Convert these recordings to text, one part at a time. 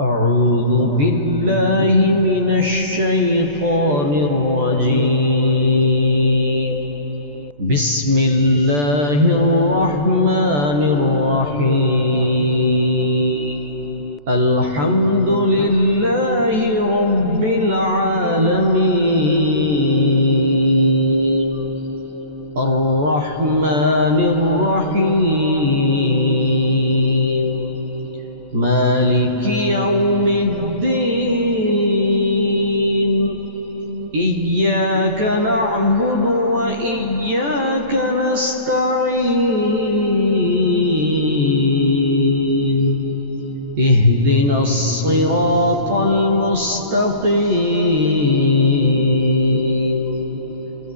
أعوذ بالله من الشيطان الرجيم. بسم الله الرحمن الرحيم. الحمد لله رب العالمين. الرحمن الرحيم. مالك يوم الدين. إياك نعبد وإياك نستعين. اهدنا الصراط المستقيم.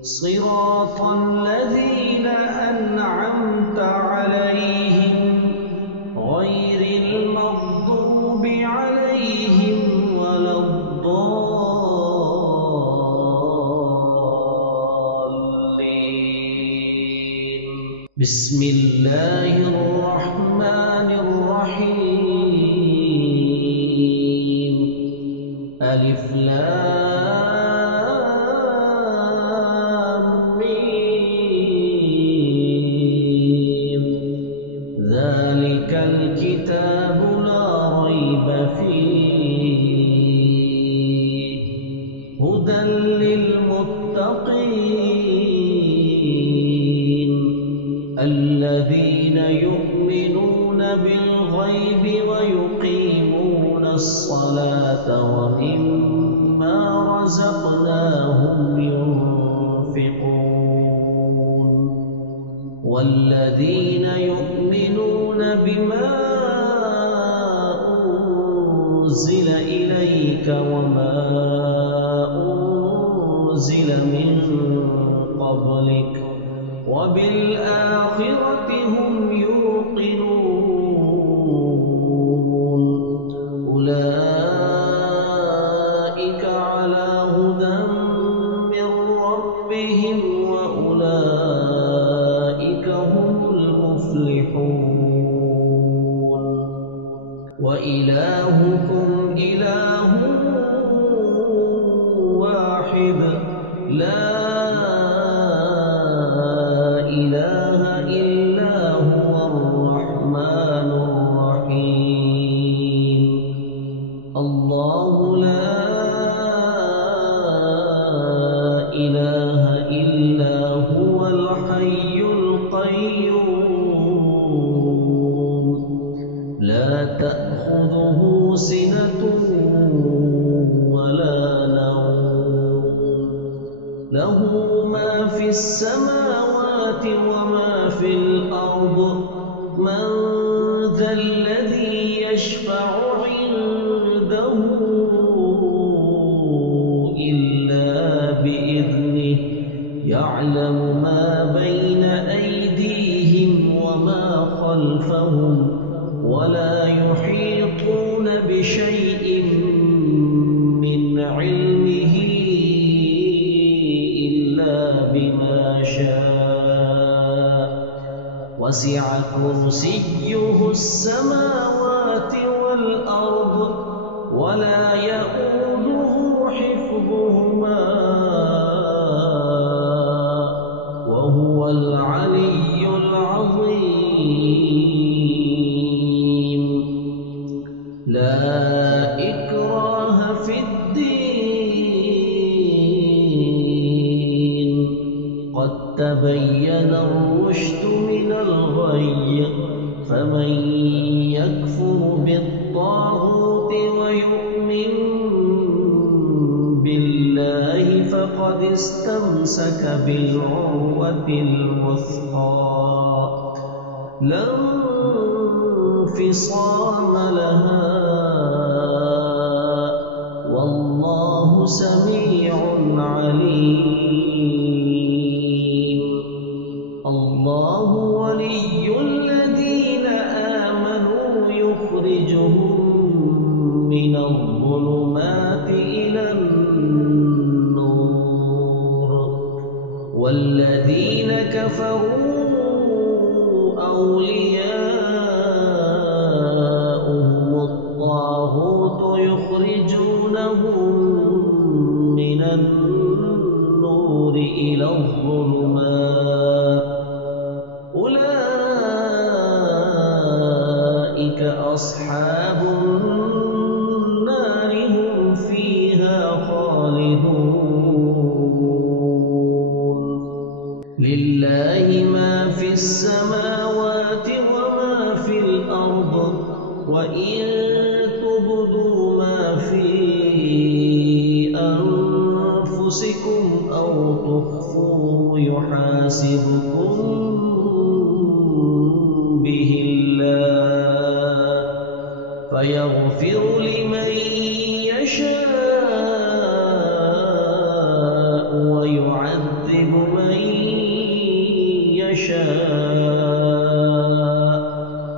صراط الذين أنعمت عليهم غير المغضوب عليهم ولا الضالين. بسم الله الرحمن الرحيم. ألف لام ميم. ذلك الكتاب لا ريب فيه هدى للمتقين الذين يؤمنون بالغيب ويقيمون الصلاة ومما رزقناهم ينفقون والذين يؤمنون بما أنزل إليك وما أنزل من قبلك وبالآخرة هم يوقنون أولئك على هدى من ربهم وأولئك هم المفلحون. وإلهكم إله واحد لا إله إلا هو الرحمن الرحيم. الله لا إله إلا هو الحي القيوم لا تأخذه سنة ولا نوم له ما في السماوات وما في الأرض. من ذا الذي يشفع عنده إلا بإذنه يعلم ما بين أيديهم وما خلفهم ولا يحيطون بشيء من علمه إلا بما شاء وسع كرسيه السماوات والأرض ولا يؤوده حفظهما وهو العلي العظيم. لا إكراه في الدين قد تبين الرشد من الغي فمن يكفر بالطاغوت ويؤمن بالله فقد استمسك بالعروة الوثقى لا انفصام لها والله سميع عليم. الله ولي الذين آمنوا يخرجهم من الظلمات إلى النور والذين كفروا أولياؤهم الطاغوت يخرجونهم من النور إلى الظلمات أولئك أصحاب النار هم فيها خالدون لله ما في السماوات وما في الأرض وإن تبدوا ما في أنفسكم أو تخفوه يحاسبكم به الله فيغفر لمن يشاء ويعذب من يشاء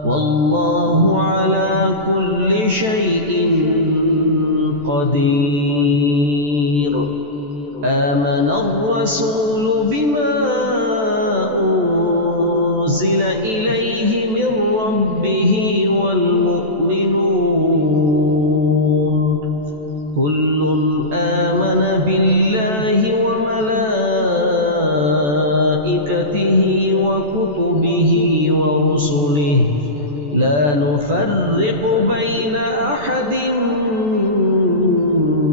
والله على كل شيء قدير آمن الرسول بما أنزل إليه من ربه والمؤمنون كل آمن بالله وملائكته وكتبه ورسله لا نفرق بين أحد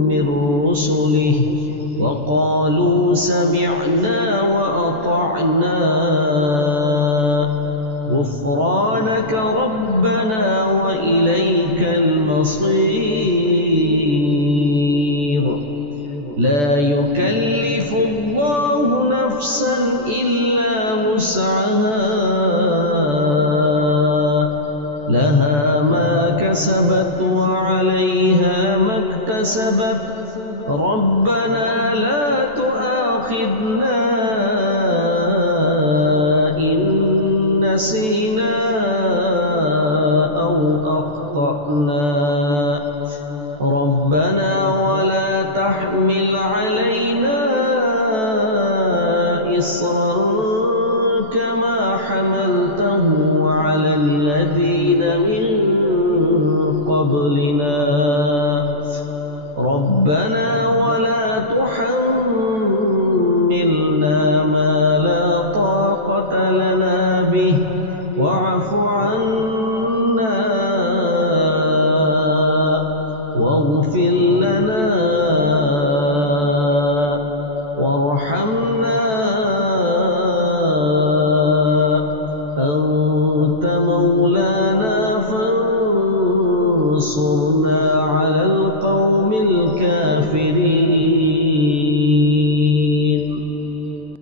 من رسله وقالوا سمعنا وأطعنا غفرانك ربنا وإليك المصير لا يكلف الله نفسا إلا وسعها لها ما كسبت وعليها ما اكتسبت ربنا لا تؤاخذنا إن نسينا أو أخطأنا ربنا ولا تحمل علينا إصرا كما حملته على الذين من قبلنا ربنا ولا تحملنا ما لا طاقة لنا به واعف عنا واغفر لنا وارحمنا أنت مولانا فانصرنا على القوم الكافرين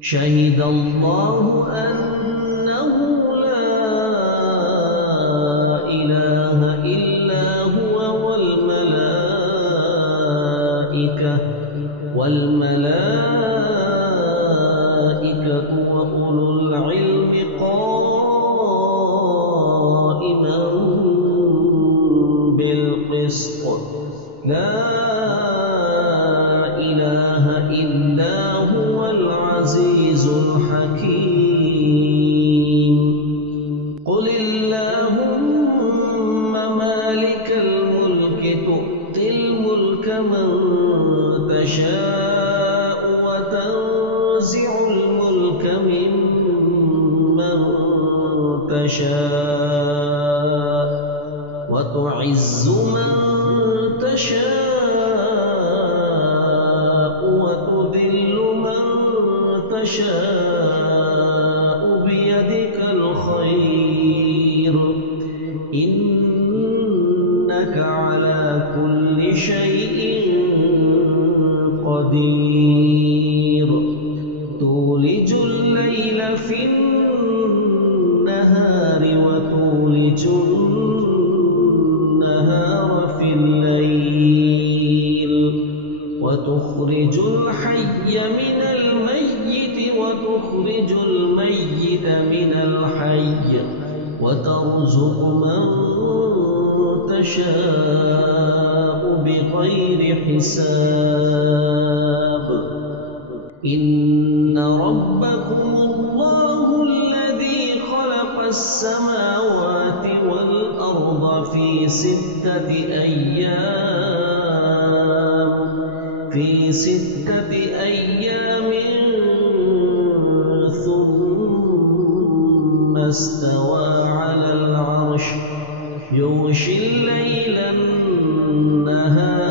شهد الله أنه لا إله إلا هو والملائكة وأولو العلم قائما بالقسط لا إله إلا هو العزيز الحكيم قل اللهم مالك الملك تؤتي الملك من تشاء وتنزع الملك ممن تشاء وتعز من تشاء وتذل من تشاء بيدك الخير إنك على كل شيء قدير تولج الليل في النهار وتولج النهار في الليل وتخرج الحي من الميت وتخرج الميت من الحي وترزق من تشاء بغير حساب إن ربكم الله الذي خلق السماوات والأرض في 6 أيام في 6 أيام ثم استوى على العرش يغشي الليل النهار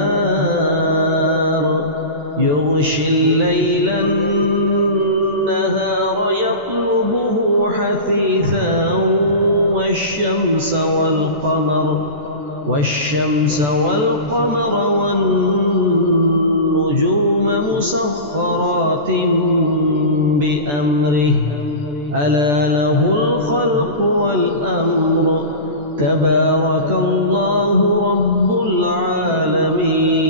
يطلبه حثيثا والشمس والقمر والنجوم مسخرات بأمره ألا له الخلق والأمر تبارك الله رب العالمين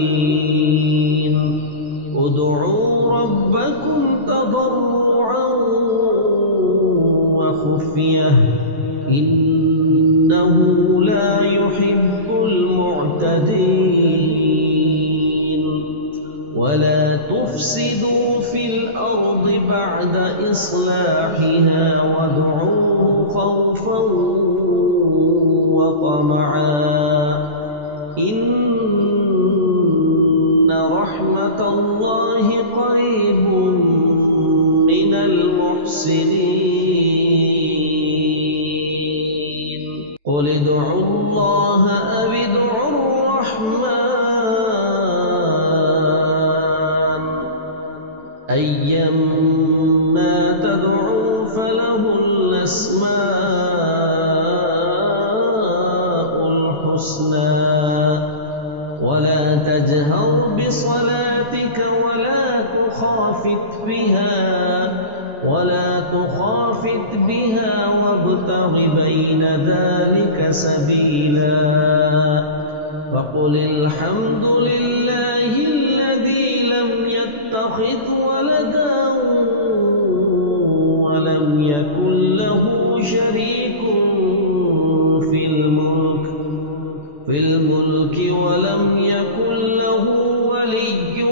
ادعوا ربكم تضرعا وخفية إنه لا يحب المعتدين ولا تفسدوا في الأرض بعد إصلاحها وادعوه خوفا وطمعا إن رحمة الله قريب من المحسنين قل ادعوا الله أو ادعوا الرحمن أيما تدعوا فله الأسماء الحسنى ولا تجهر بصلاتك ولا تخافت بها وابتغ بين ذلك سبيلا وقل الحمد لله الذي لم يتخذ ولدا ولم يكن له شريك في الملك ولم يكن له ولي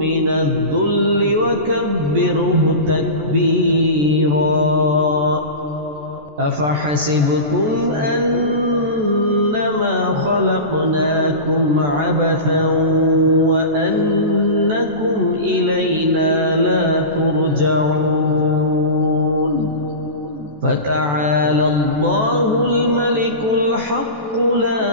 من الذل وكبره تكبيرا أفحسبتم أنما خلقناكم عبثا وأنكم إلينا لا ترجعون فتعالى الله الملك الحق لا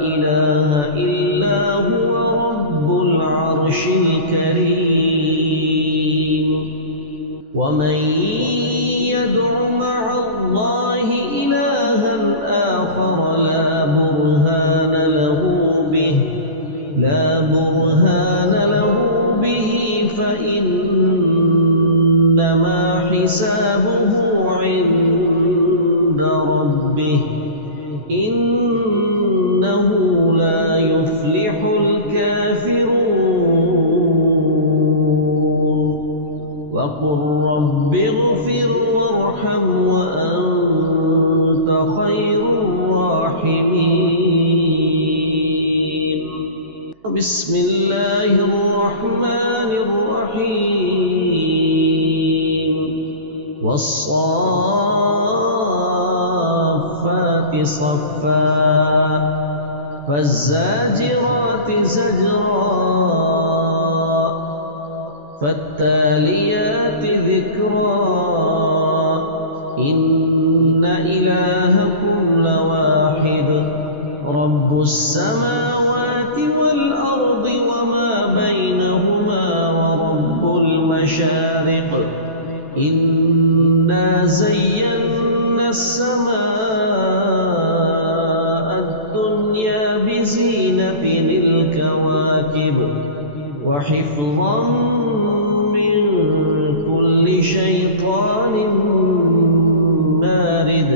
إله إلا هو رب العرش الكريم ومن يدع مع الله إلها آخر لا برهان له به فإنما حسابه عند ربه إنه لا يفلح الكافرون وقل رب اغفر وارحم وأنت خير الراحمين بسم الله الرحمن الرحيم والصافات صفا فالزاجرات زجرا فالتاليات ذكرا إن إلهكم لواحد رب السماوات والأرض وما بينهما ورب المشارق إنا زينا السماء الدنيا بزينة الكواكب وحفظا من كل شيطان مارد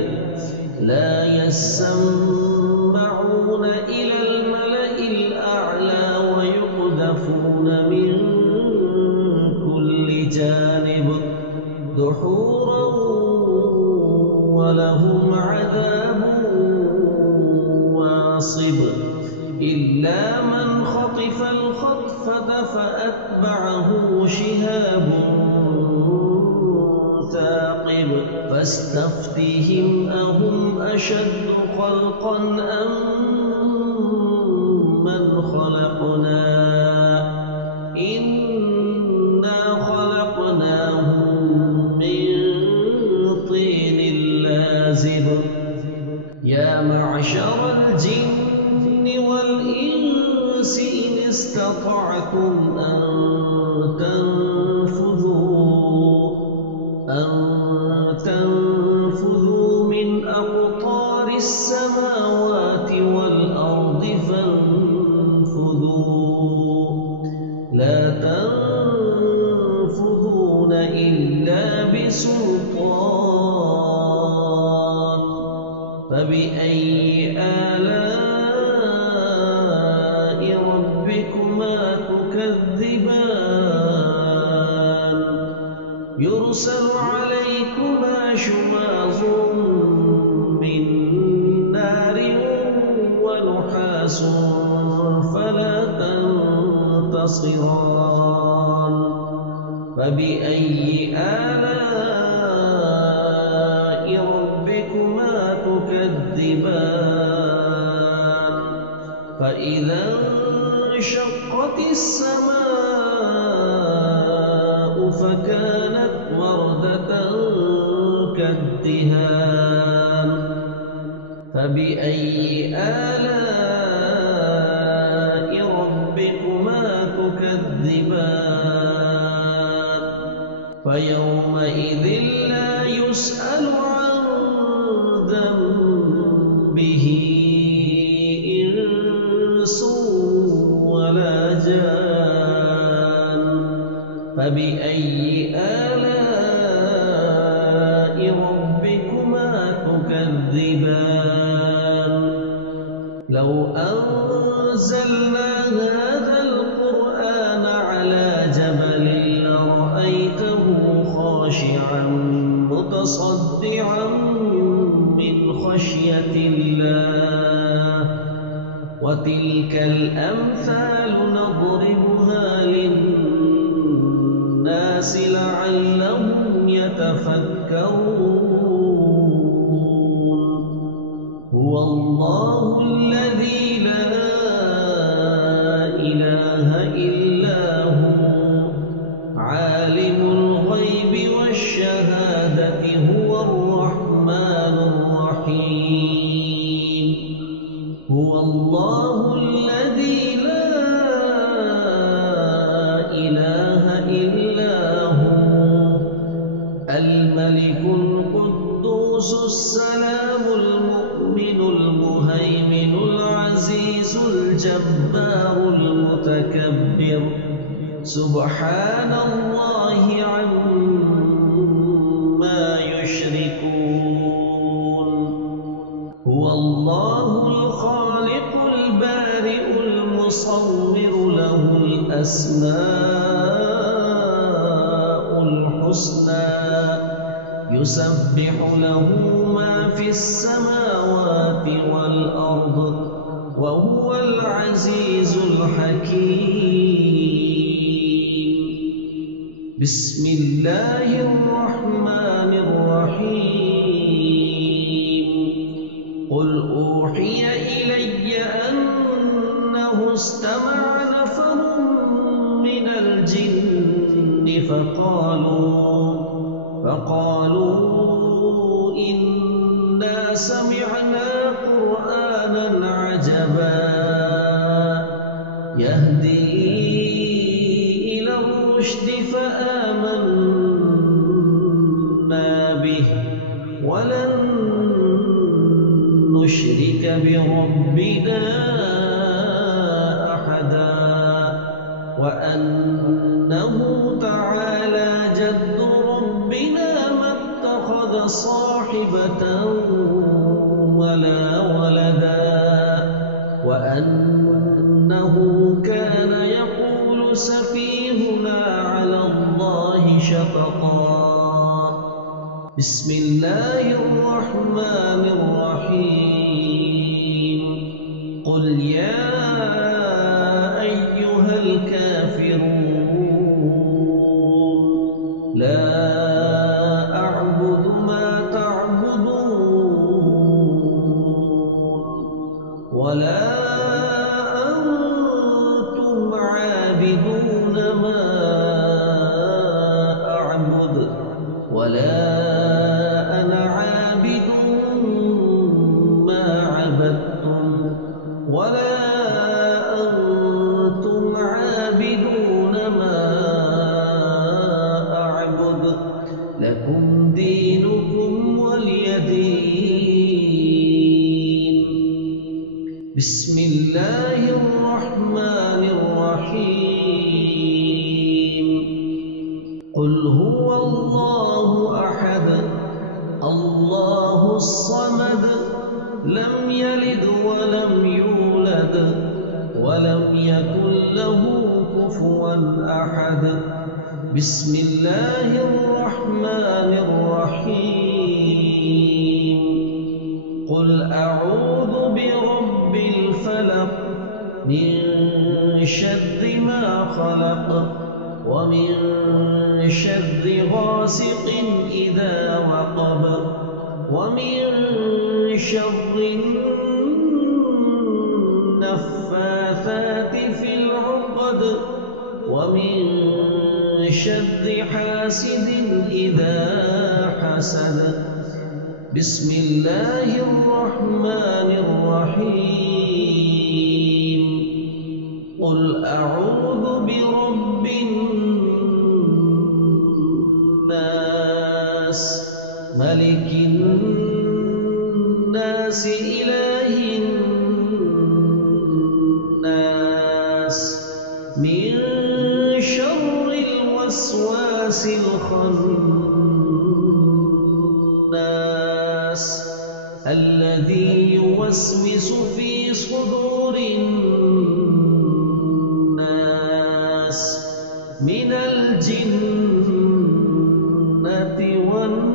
لا يسمعون إلى الملأ الأعلى ويقذفون من كل جانب دحورا ولهم عذاب واصب إلا من خطف الخطفة فأتبعه شهاب ثاقب فاستفتهم أهم أشد خلقا أم من خلقنا إنا خلقناهم من طين لازب يا معشر الجن والإنس إن استطعتم أن تنفذوا من أقطار السماوات والأرض فانفذوا لا تنفذون إلا بسلطان فبأي آلاء ربكما تكذبان يرسل عليكما شواظ من نار ونحاس فلا تنتصران فبأي آلاء ربكما تكذبان فإذا انشقت السماء فكانت وردة كالدهان فبأي آلاء ربكما تكذبان فيومئذ لا يسأل عن ذنبه إنس ولا جان فبأي آلاء ربكما تكذبان لو أنزلنا هذا القرآن على جبل لرأيته خاشعا متصدعا من خشية الله وتلك الأمثال نضربها للناس لعلهم يتفكرون هو الله الذي لا إله إلا هو عالم الغيب والشهادة هو الرحمن الرحيم هو الله الذي لا إله إلا هو الملك القدوس السلام المؤمن المهيمن العزيز الجبار المتكبر سبحان الله عما يشركون هو الله الخالق البارئ المصور له الأسماء الحسنى يسبح له ما في السماوات والأرض وهو العزيز الحكيم بسم الله الرحمن الرحيم قل أوحي إلي أنه استمع نفر من الجن فقالوا إنا سمعنا قرآنا عجبا يهدي إلى الرشد فآمنا به ولن نشرك بربنا أحدا وأنه تعالى جد ربنا ما اتخذ صاحبة ولا ولدا وأنه كان يقول سفيهنا على الله شططا بسم الله الرحمن الرحيم قل يا أيها الكافرون لا أعبد ما تعبدون ولا أنتم ولا أنا عابد ما عبدتم ولا أنتم عابدون ما أعبد لكم دينكم ولي دين. بسم الله الرحمن الرحيم. قل هو الله أحد الله الصمد لم يلد ولم يولد ولم يكن له كفوا أحد. بسم الله الرحمن الرحيم. قل أعوذ برب الفلق من شر ما خلق ومن شر غاسق إذا وقب ومن شر النفاثات في العقد ومن شر حاسد إذا حسد. بسم الله الرحمن الرحيم. قل أعوذ برب الناس ملك الناس إله الناس من شر الوسواس الخناس الذي يوسوس في صدور الناس من الجنة والناس.